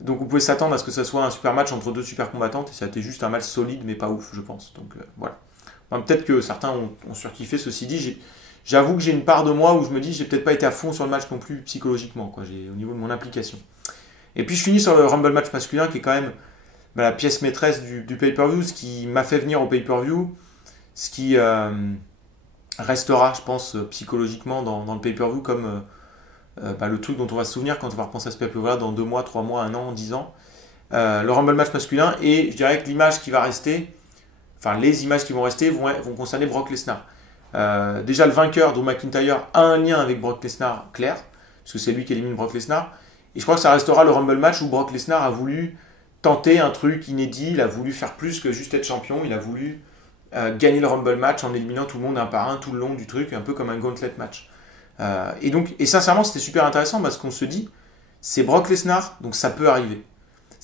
Donc vous pouvez s'attendre à ce que ça soit un super match entre 2 super combattantes, et ça a été juste un match solide mais pas ouf je pense. Donc voilà. Peut-être que certains ont surkiffé, ceci dit, j'avoue que j'ai une part de moi où je me dis j'ai peut-être pas été à fond sur le match non plus psychologiquement, quoi, au niveau de mon implication. Et puis je finis sur le Rumble match masculin qui est quand même la pièce maîtresse du pay-per-view, ce qui m'a fait venir au pay-per-view, ce qui restera je pense psychologiquement dans le pay-per-view comme le truc dont on va se souvenir quand on va repenser à ce pay-per-view dans 2 mois, 3 mois, 1 an, 10 ans. Le Rumble match masculin, et je dirais que l'image qui va rester, enfin les images qui vont rester vont concerner Brock Lesnar. Déjà le vainqueur, Drew McIntyre, a un lien avec Brock Lesnar clair, parce que c'est lui qui élimine Brock Lesnar, et je crois que ça restera le Rumble match où Brock Lesnar a voulu tenter un truc inédit, il a voulu faire plus que juste être champion, il a voulu gagner le Rumble match en éliminant tout le monde un par un tout le long du truc, un peu comme un gauntlet match. Et sincèrement c'était super intéressant parce qu'on se dit, c'est Brock Lesnar, donc ça peut arriver.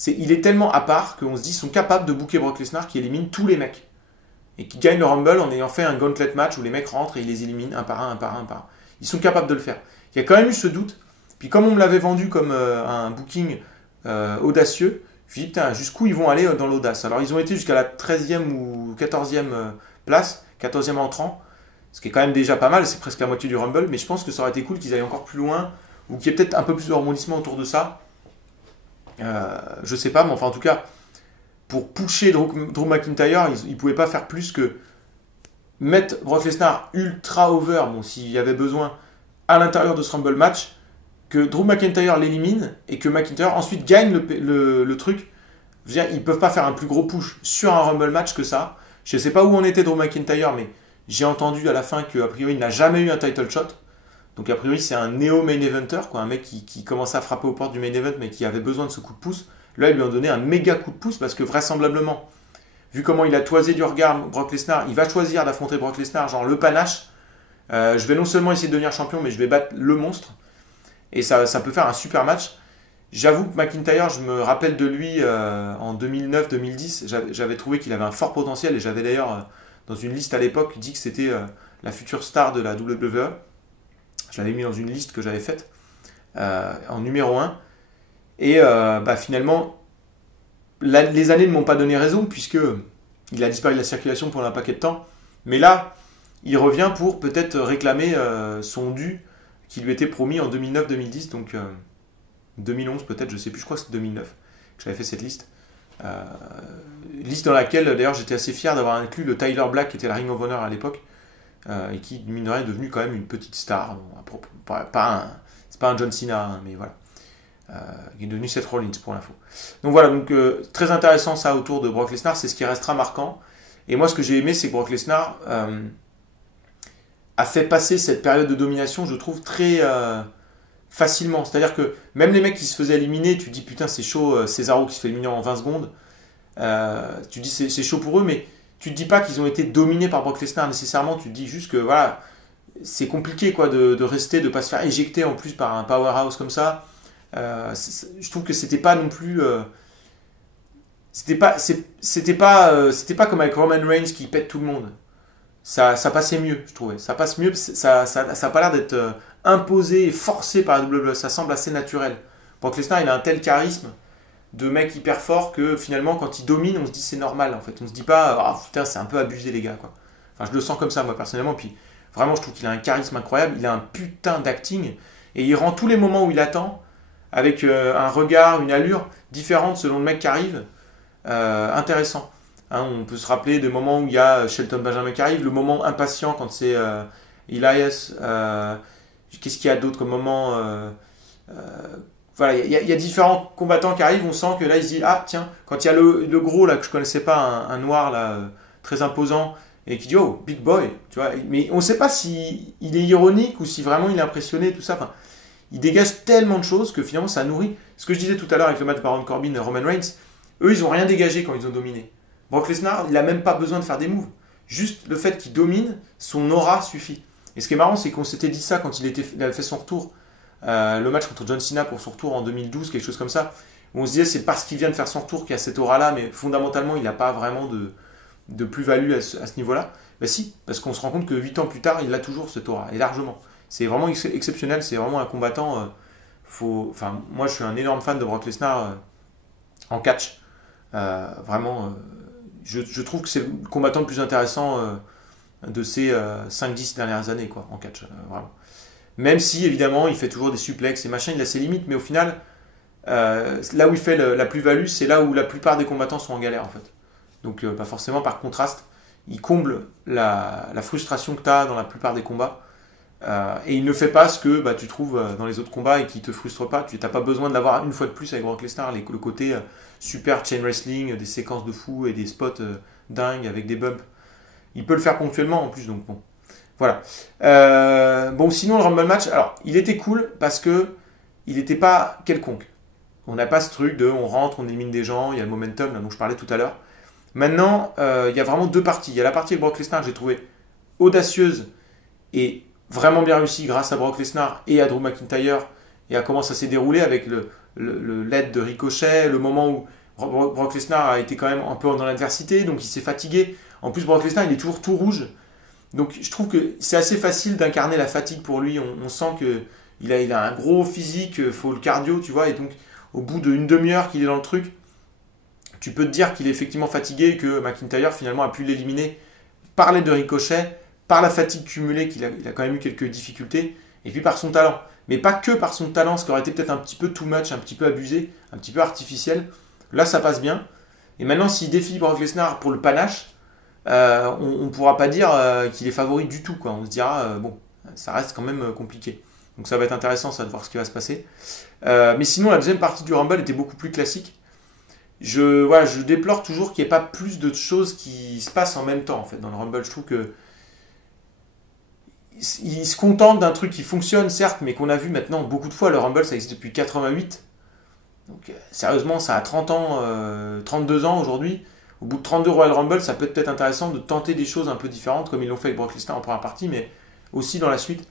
Il est tellement à part qu'on se dit, ils sont capables de booker Brock Lesnar qui élimine tous les mecs. Et qui gagne le Rumble en ayant fait un gauntlet match où les mecs rentrent et ils les éliminent un par un, un par un, un par un. Ils sont capables de le faire. Il y a quand même eu ce doute. Puis comme on me l'avait vendu comme un booking audacieux, je me suis dit, putain, jusqu'où ils vont aller dans l'audace? Alors ils ont été jusqu'à la 13e ou 14e place, 14e entrant, ce qui est quand même déjà pas mal, c'est presque la moitié du Rumble, mais je pense que ça aurait été cool qu'ils aillent encore plus loin, ou qu'il y ait peut-être un peu plus de rebondissement autour de ça. Je sais pas, mais enfin en tout cas, pour pusher Drew McIntyre, ils ne pouvaient pas faire plus que mettre Brock Lesnar ultra over, bon, s'il y avait besoin, à l'intérieur de ce Rumble match, que Drew McIntyre l'élimine et que McIntyre ensuite gagne le truc. Je veux dire, ils ne peuvent pas faire un plus gros push sur un Rumble match que ça. Je ne sais pas où en était Drew McIntyre, mais j'ai entendu à la fin qu'a priori il n'a jamais eu un title shot. Donc a priori c'est un néo-main eventer, quoi, un mec qui commençait à frapper aux portes du main event mais qui avait besoin de ce coup de pouce. là, ils lui ont donné un méga coup de pouce parce que vraisemblablement, vu comment il a toisé du regard Brock Lesnar, il va choisir d'affronter Brock Lesnar, genre le panache. Je vais non seulement essayer de devenir champion, mais je vais battre le monstre. Et ça peut faire un super match. J'avoue que McIntyre, je me rappelle de lui en 2009-2010. J'avais trouvé qu'il avait un fort potentiel et j'avais d'ailleurs, dans une liste à l'époque, dit que c'était la future star de la WWE. Je l'avais mis dans une liste que j'avais faite en numéro 1. Et finalement, les années ne m'ont pas donné raison puisque il a disparu de la circulation pendant un paquet de temps. Mais là, il revient pour peut-être réclamer son dû qui lui était promis en 2009-2010. Donc 2011 peut-être, je sais plus, je crois que c'est 2009 que j'avais fait cette liste. Liste dans laquelle d'ailleurs j'étais assez fier d'avoir inclus le Tyler Black qui était la Ring of Honor à l'époque et qui mine de rien est devenu quand même une petite star. C'est pas un John Cena, hein, mais voilà. Il est devenu Seth Rollins pour l'info. Donc voilà, donc très intéressant ça autour de Brock Lesnar, c'est ce qui restera marquant. Et moi ce que j'ai aimé c'est que Brock Lesnar a fait passer cette période de domination, je trouve, très facilement. C'est-à-dire que même les mecs qui se faisaient éliminer, tu te dis putain c'est chaud, Cesaro qui se fait éliminer en 20 secondes, tu te dis c'est chaud pour eux, mais tu te dis pas qu'ils ont été dominés par Brock Lesnar nécessairement, tu te dis juste que voilà, c'est compliqué quoi de rester, de pas se faire éjecter en plus par un powerhouse comme ça. Je trouve que c'était pas non plus c'était pas comme avec Roman Reigns qui pète tout le monde. Ça passait mieux, je trouvais. Ça passe mieux, ça a pas l'air d'être imposé et forcé par la WWE. Ça semble assez naturel. Brock Lesnar, il a un tel charisme de mec hyper fort que finalement, quand il domine, on se dit c'est normal en fait. On se dit pas, ah putain, c'est un peu abusé les gars quoi. Enfin, je le sens comme ça moi personnellement. Puis vraiment, je trouve qu'il a un charisme incroyable. Il a un putain d'acting et il rend tous les moments où il attend avec un regard, une allure différente selon le mec qui arrive, intéressant. Hein, on peut se rappeler des moments où il y a Shelton Benjamin qui arrive, le moment impatient quand c'est Elias. Qu'est-ce qu'il y a d'autre comme moment voilà, il y a différents combattants qui arrivent, on sent que là il se dit ah tiens, quand il y a le gros là que je connaissais pas, un noir là très imposant et qui dit oh big boy, tu vois, mais on sait pas si il est ironique ou si vraiment il est impressionné tout ça. Enfin, il dégage tellement de choses que finalement ça nourrit. Ce que je disais tout à l'heure avec le match Baron Corbin et Roman Reigns, eux ils ont rien dégagé quand ils ont dominé. Brock Lesnar, il a même pas besoin de faire des moves. Juste le fait qu'il domine, son aura suffit. Et ce qui est marrant, c'est qu'on s'était dit ça quand il avait fait son retour, le match contre John Cena pour son retour en 2012, quelque chose comme ça, où on se disait c'est parce qu'il vient de faire son retour qu'il y a cette aura-là, mais fondamentalement il n'a pas vraiment de plus-value à ce niveau-là. Ben si, parce qu'on se rend compte que 8 ans plus tard, il a toujours cette aura, et largement. C'est vraiment exceptionnel, c'est vraiment un combattant. Enfin, moi je suis un énorme fan de Brock Lesnar en catch. Vraiment, je trouve que c'est le combattant le plus intéressant de ces 5-10 dernières années quoi, en catch. Vraiment. Même si évidemment il fait toujours des suplexes et machin, il a ses limites, mais au final, là où il fait la plus-value, c'est là où la plupart des combattants sont en galère en fait. Donc pas forcément par contraste, il comble la frustration que tu as dans la plupart des combats. Et il ne fait pas ce que tu trouves dans les autres combats et qui te frustre pas. Tu n'as pas besoin de l'avoir une fois de plus avec Brock Lesnar, le côté super chain wrestling, des séquences de fou et des spots dingues avec des bumps. Il peut le faire ponctuellement en plus, donc bon. Voilà. Bon, sinon le Rumble match, alors il était cool parce que il n'était pas quelconque. On n'a pas ce truc de on rentre, on élimine des gens, il y a le momentum là, dont je parlais tout à l'heure. Maintenant, il y a vraiment deux parties. Il y a la partie avec Brock Lesnar que j'ai trouvée audacieuse et vraiment bien réussie grâce à Brock Lesnar et à Drew McIntyre et à comment ça s'est déroulé avec l'aide de Ricochet, le moment où Brock Lesnar a été quand même un peu dans l'adversité, donc il s'est fatigué. En plus, Brock Lesnar, il est toujours tout rouge. Donc je trouve que c'est assez facile d'incarner la fatigue pour lui. On sent qu'il a un gros physique, il faut le cardio, tu vois. Et donc au bout d'une demi-heure qu'il est dans le truc, tu peux te dire qu'il est effectivement fatigué et que McIntyre finalement a pu l'éliminer par l'aide de Ricochet, par la fatigue cumulée qu'il a quand même eu quelques difficultés, et puis par son talent. Mais pas que par son talent, ce qui aurait été peut-être un petit peu too much, un petit peu abusé, un petit peu artificiel. Là ça passe bien. Et maintenant s'il défie Brock Lesnar pour le panache, on ne pourra pas dire qu'il est favori du tout, quoi. On se dira, bon, ça reste quand même compliqué. Donc ça va être intéressant ça, de voir ce qui va se passer. Mais sinon, la deuxième partie du Rumble était beaucoup plus classique. Je déplore toujours qu'il n'y ait pas plus de choses qui se passent en même temps en fait, dans le Rumble. Je trouve que il se contente d'un truc qui fonctionne, certes, mais qu'on a vu maintenant beaucoup de fois. Le Rumble, ça existe depuis 88. Donc sérieusement, ça a 30 ans, 32 ans aujourd'hui. Au bout de 32 Royal Rumble, ça peut être intéressant de tenter des choses un peu différentes, comme ils l'ont fait avec Brock Lesnar en première partie, mais aussi dans la suite.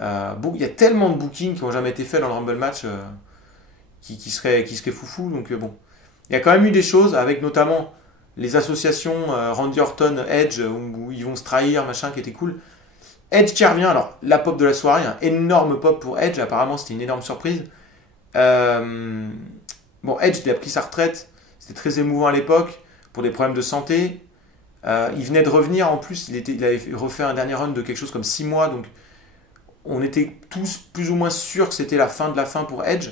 Il y a tellement de bookings qui n'ont jamais été faits dans le Rumble match qui seraient foufou. Donc bon, il y a quand même eu des choses, avec notamment les associations Randy Orton, Edge, où ils vont se trahir, machin, qui était cool. Edge qui revient, alors la pop de la soirée, un énorme pop pour Edge, apparemment c'était une énorme surprise. Bon, Edge il a pris sa retraite, c'était très émouvant à l'époque, pour des problèmes de santé. Il venait de revenir en plus, il avait refait un dernier run de quelque chose comme 6 mois, donc on était tous plus ou moins sûrs que c'était la fin de la fin pour Edge.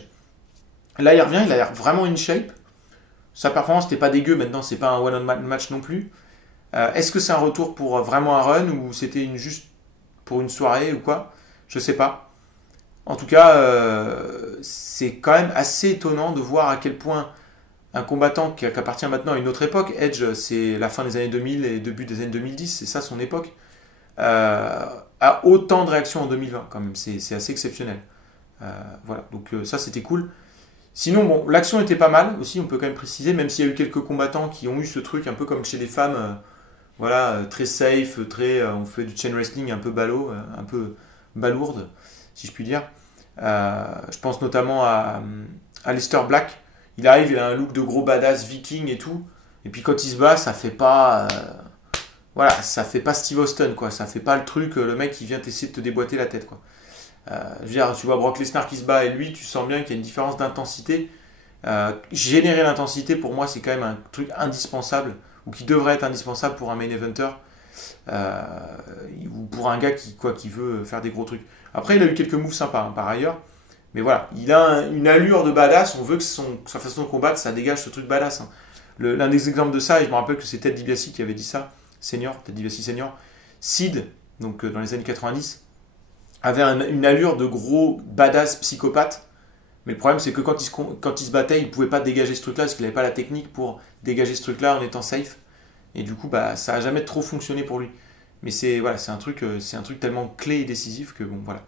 Là il revient, il a l'air vraiment in shape. Sa performance n'était pas dégueu, maintenant c'est pas un one-on-one match non plus. Est-ce que c'est un retour pour vraiment un run ou c'était juste pour une soirée ou quoi? Je sais pas. En tout cas, c'est quand même assez étonnant de voir à quel point un combattant qui appartient maintenant à une autre époque, Edge, c'est la fin des années 2000 et début des années 2010, c'est ça son époque, a autant de réactions en 2020 quand même, c'est assez exceptionnel. Voilà, donc ça c'était cool. Sinon, bon, l'action était pas mal aussi, on peut quand même préciser, même s'il y a eu quelques combattants qui ont eu ce truc un peu comme chez les femmes, voilà, très safe, on fait du chain wrestling un peu ballot, un peu balourde, si je puis dire. Je pense notamment à Aleister Black. Il arrive, il a un look de gros badass viking et tout. Et puis quand il se bat, ça fait pas, voilà, ça fait pas Steve Austin, quoi. Ça fait pas le truc, le mec qui vient essayer de te déboîter la tête, quoi. Je veux dire, tu vois Brock Lesnar qui se bat et lui, tu sens bien qu'il y a une différence d'intensité. Générer l'intensité, pour moi, c'est quand même un truc indispensable, ou qui devrait être indispensable pour un main eventer, ou pour un gars qui veut faire des gros trucs. Après, il a eu quelques moves sympas, hein, par ailleurs. Mais voilà, il a une allure de badass, on veut que sa façon de combattre, ça dégage ce truc badass. Hein. L'un des exemples de ça, et je me rappelle que c'est Ted DiBiase qui avait dit ça, Ted DiBiase senior, Sid, donc dans les années 90, avait une allure de gros badass psychopathe. Mais le problème, c'est que quand il se battait, il ne pouvait pas dégager ce truc-là, parce qu'il n'avait pas la technique pour dégager ce truc-là en étant safe. Et du coup, bah, ça n'a jamais trop fonctionné pour lui. Mais c'est un truc tellement clé et décisif que bon, voilà.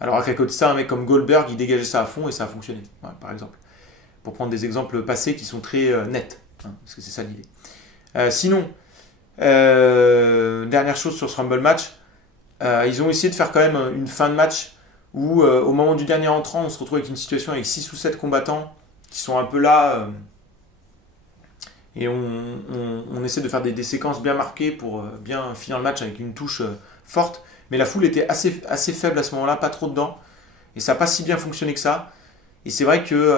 Alors à côté de ça, un mec comme Goldberg, il dégageait ça à fond et ça a fonctionné, voilà, par exemple. Pour prendre des exemples passés qui sont très nets, hein, parce que c'est ça l'idée. Sinon, dernière chose sur ce Rumble match, ils ont essayé de faire quand même une fin de match où au moment du dernier entrant, on se retrouve avec une situation avec 6 ou 7 combattants qui sont un peu là, et on essaie de faire des séquences bien marquées pour bien finir le match avec une touche forte. Mais la foule était assez faible à ce moment-là, pas trop dedans. Et ça n'a pas si bien fonctionné que ça. Et c'est vrai que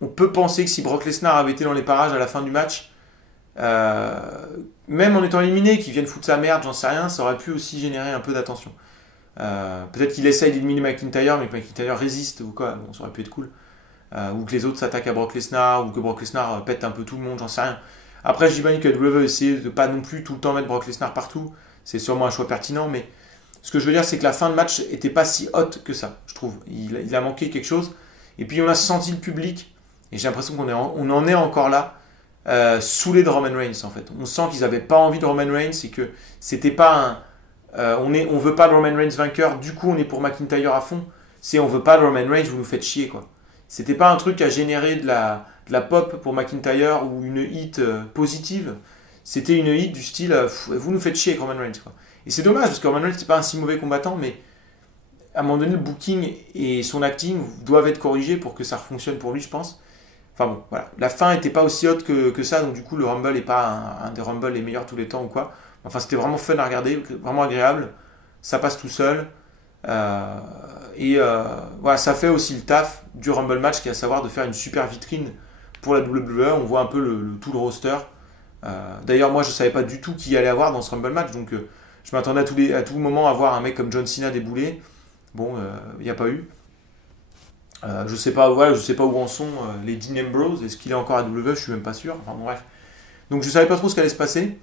on peut penser que si Brock Lesnar avait été dans les parages à la fin du match, même en étant éliminé, qu'il vienne foutre sa merde, j'en sais rien, ça aurait pu aussi générer un peu d'attention. Peut-être qu'il essaye d'éliminer McIntyre, mais que McIntyre résiste ou quoi, bon, ça aurait pu être cool. Ou que les autres s'attaquent à Brock Lesnar, ou que Brock Lesnar pète un peu tout le monde, j'en sais rien. Après, j'imagine que WWE essaie de pas non plus tout le temps mettre Brock Lesnar partout. C'est sûrement un choix pertinent, mais ce que je veux dire, c'est que la fin de match était pas si haute que ça, je trouve. Il a manqué quelque chose. Et puis on a senti le public, et j'ai l'impression qu'on en est encore là, saoulé de Roman Reigns en fait. On sent qu'ils n'avaient pas envie de Roman Reigns, et que c'était pas on veut pas de Roman Reigns vainqueur, du coup on est pour McIntyre à fond. C'est on veut pas de Roman Reigns, vous nous faites chier quoi. C'était pas un truc à générer de la pop pour McIntyre ou une hit positive. C'était une hit du style vous nous faites chier avec Roman Reigns quoi. Et c'est dommage parce que Roman Reigns c'est pas un si mauvais combattant, mais à un moment donné le booking et son acting doivent être corrigés pour que ça fonctionne pour lui, je pense. Enfin bon, voilà. La fin était pas aussi haute que ça, donc du coup le Rumble est pas un des Rumble les meilleurs tous les temps ou quoi. Enfin c'était vraiment fun à regarder, vraiment agréable. Ça passe tout seul. Voilà, ça fait aussi le taf du Rumble match, qui est à savoir de faire une super vitrine pour la WWE. On voit un peu tout le roster. D'ailleurs, moi, je savais pas du tout qui y allait avoir dans ce Rumble match, donc je m'attendais à tout moment à voir un mec comme John Cena débouler. Bon, il n'y a pas eu. Je sais pas où en sont les Dean Ambrose. Est-ce qu'il est encore à WWE? Je suis même pas sûr. Enfin bon, bref. Donc je savais pas trop ce qui allait se passer.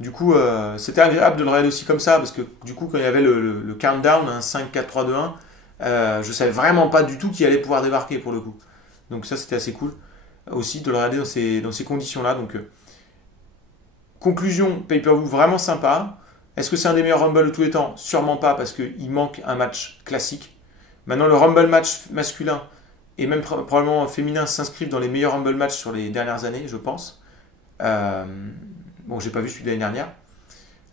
Du coup, c'était agréable de le regarder aussi comme ça, parce que du coup, quand il y avait le countdown, un 5, 4, 3, 2, 1, je savais vraiment pas du tout qui allait pouvoir débarquer pour le coup. Donc ça, c'était assez cool aussi de le regarder dans ces conditions-là. Donc conclusion, pay-per-view vraiment sympa. Est-ce que c'est un des meilleurs Rumble de tous les temps? Sûrement pas, parce qu'il manque un match classique. Maintenant, le Rumble match masculin, et même probablement féminin s'inscrivent dans les meilleurs Rumble matchs sur les dernières années, je pense. Bon, j'ai pas vu celui de l'année dernière.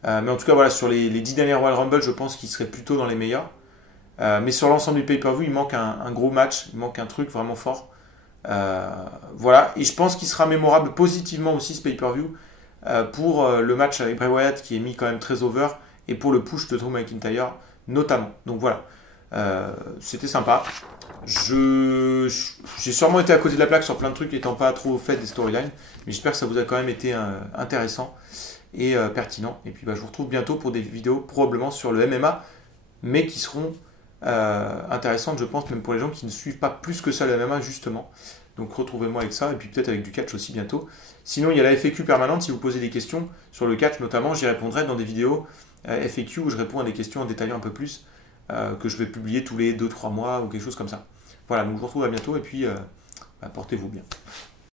Mais en tout cas, voilà, sur les 10 dernières Royal Rumble, je pense qu'il serait plutôt dans les meilleurs. Mais sur l'ensemble du pay-per-view, il manque un gros match, il manque un truc vraiment fort. Voilà, et je pense qu'il sera mémorable positivement aussi ce pay-per-view pour le match avec Bray Wyatt qui est mis quand même très over et pour le push de Drew McIntyre notamment. Donc voilà, c'était sympa. J'ai sûrement été à côté de la plaque sur plein de trucs étant pas trop fait des storylines, mais j'espère que ça vous a quand même été intéressant et pertinent. Et puis je vous retrouve bientôt pour des vidéos probablement sur le MMA, mais qui seront intéressantes, je pense, même pour les gens qui ne suivent pas plus que ça le MMA justement. Donc retrouvez-moi avec ça, et puis peut-être avec du catch aussi bientôt. Sinon, il y a la FAQ permanente, si vous posez des questions sur le catch notamment, j'y répondrai dans des vidéos FAQ où je réponds à des questions en détaillant un peu plus, que je vais publier tous les 2-3 mois ou quelque chose comme ça. Voilà, donc je vous retrouve à bientôt, et puis portez-vous bien.